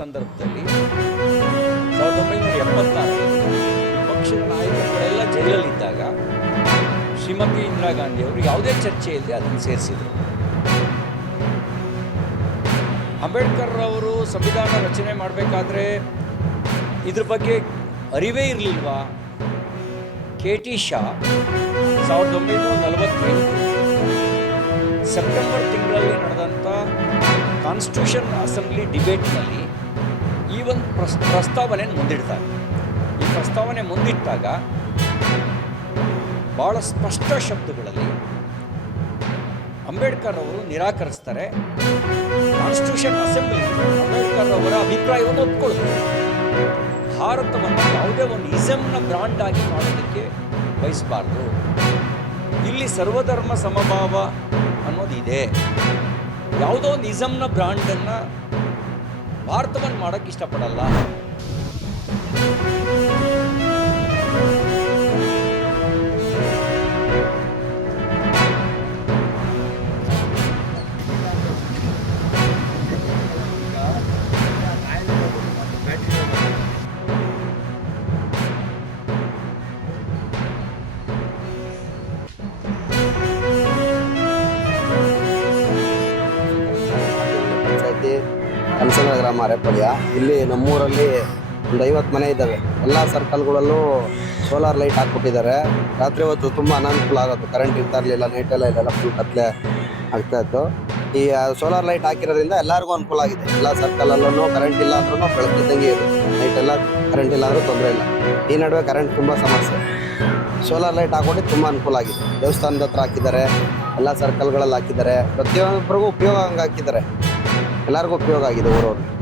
ಸಂದರ್ಭದಲ್ಲಿ 1976 ಪಕ್ಷದ ನಾಯಕರುಗಳೆಲ್ಲ ಜೈಲಲ್ಲಿದ್ದಾಗ ಶ್ರೀಮತಿ ಇಂದಿರಾ ಗಾಂಧಿಯವರು ಯಾವುದೇ ಚರ್ಚೆ ಇಲ್ಲದೆ ಅದನ್ನು ಸೇರಿಸಿದರು. ಅಂಬೇಡ್ಕರ್ ಅವರು ಸಂವಿಧಾನ ರಚನೆ ಮಾಡಬೇಕಾದ್ರೆ ಇದ್ರ ಬಗ್ಗೆ ಅರಿವೇ ಇರಲಿಲ್ವಾ? KT ಶಾ 1947 ಸೆಪ್ಟೆಂಬರ್ ತಿಂಗಳಲ್ಲಿ ನಡೆದಂಥ ಕಾನ್ಸ್ಟಿಟ್ಯೂಷನ್ ಅಸೆಂಬ್ಲಿ ಡಿಬೇಟ್ನಲ್ಲಿ ಈ ಒಂದು ಪ್ರಸ್ತಾವನೆಯನ್ನು ಮುಂದಿಡ್ತಾರೆ. ಈ ಪ್ರಸ್ತಾವನೆ ಮುಂದಿಟ್ಟಾಗ ಭಾಳ ಸ್ಪಷ್ಟ ಶಬ್ದಗಳಲ್ಲಿ ಅಂಬೇಡ್ಕರ್ ಅವರು ನಿರಾಕರಿಸ್ತಾರೆ. ಕಾನ್ಸ್ಟಿಟ್ಯೂಷನ್ ಅಸೆಂಬ್ಲಿ ಅಂಬೇಡ್ಕರ್ ಅವರ ಅಭಿಪ್ರಾಯವನ್ನು ಒಪ್ಪಿಕೊಳ್ತಾರೆ. ಭಾರತವನ್ನು ಯಾವುದೇ ಒಂದು ಇಸಮ್ನ ಬ್ರಾಂಡ್ ಆಗಿ ಮಾಡೋದಕ್ಕೆ ಬಯಸಬಾರ್ದು. ಇಲ್ಲಿ ಸರ್ವಧರ್ಮ ಸಮಭಾವ ಅನ್ನೋದಿದೆ. ಯಾವುದೋ ಒಂದು ಇಸಮ್ನ ಬ್ರಾಂಡನ್ನು ಭಾರತವನ್ನು ಮಾಡೋಕ್ಕೆ ಇಷ್ಟಪಡಲ್ಲ. ಕನಸನ ಗ್ರಾಮ ಅರೆಪಳ್ಯ. ಇಲ್ಲಿ ನಮ್ಮೂರಲ್ಲಿ ಒಂದು 50 ಮನೆ ಇದ್ದಾವೆ. ಎಲ್ಲ ಸರ್ಕಲ್ಗಳಲ್ಲೂ ಸೋಲಾರ್ ಲೈಟ್ ಹಾಕ್ಬಿಟ್ಟಿದ್ದಾರೆ. ರಾತ್ರಿ ಹೊತ್ತು ತುಂಬ ಅನಾನುಕೂಲ ಆಗುತ್ತೆ. ಕರೆಂಟ್ ಇರ್ತಾ ಇರಲಿಲ್ಲ, ನೈಟೆಲ್ಲ ಇಲ್ಲೆಲ್ಲ ಫುಲ್ ಕತ್ಲೆ ಆಗ್ತಾಯಿತ್ತು. ಈ ಸೋಲಾರ್ ಲೈಟ್ ಹಾಕಿರೋದ್ರಿಂದ ಎಲ್ಲರಿಗೂ ಅನುಕೂಲ ಆಗಿದೆ. ಎಲ್ಲ ಸರ್ಕಲಲ್ಲೂ ಕರೆಂಟ್ ಇಲ್ಲ ಅಂದ್ರೂ ಬೆಳಕಿದ್ದಂಗೆ ಇರುತ್ತೆ. ನೈಟೆಲ್ಲ ಕರೆಂಟ್ ಇಲ್ಲ ಅಂದರೂ ತೊಂದರೆ ಇಲ್ಲ. ಈ ನಡುವೆ ಕರೆಂಟ್ ತುಂಬ ಸಮಸ್ಯೆ. ಸೋಲಾರ್ ಲೈಟ್ ಹಾಕ್ಬಿಟ್ಟು ತುಂಬ ಅನುಕೂಲ ಆಗಿದೆ. ದೇವಸ್ಥಾನದ ಹತ್ರ ಹಾಕಿದ್ದಾರೆ, ಎಲ್ಲ ಸರ್ಕಲ್ಗಳಲ್ಲಿ ಹಾಕಿದ್ದಾರೆ. ಪ್ರತಿಯೊಬ್ಬರಿಗೂ ಉಪಯೋಗ ಹಂಗೆ ಹಾಕಿದ್ದಾರೆ. ಎಲ್ಲರಿಗೂ ಉಪಯೋಗ ಆಗಿದೆ ಊರವ್ರಿಗೆ.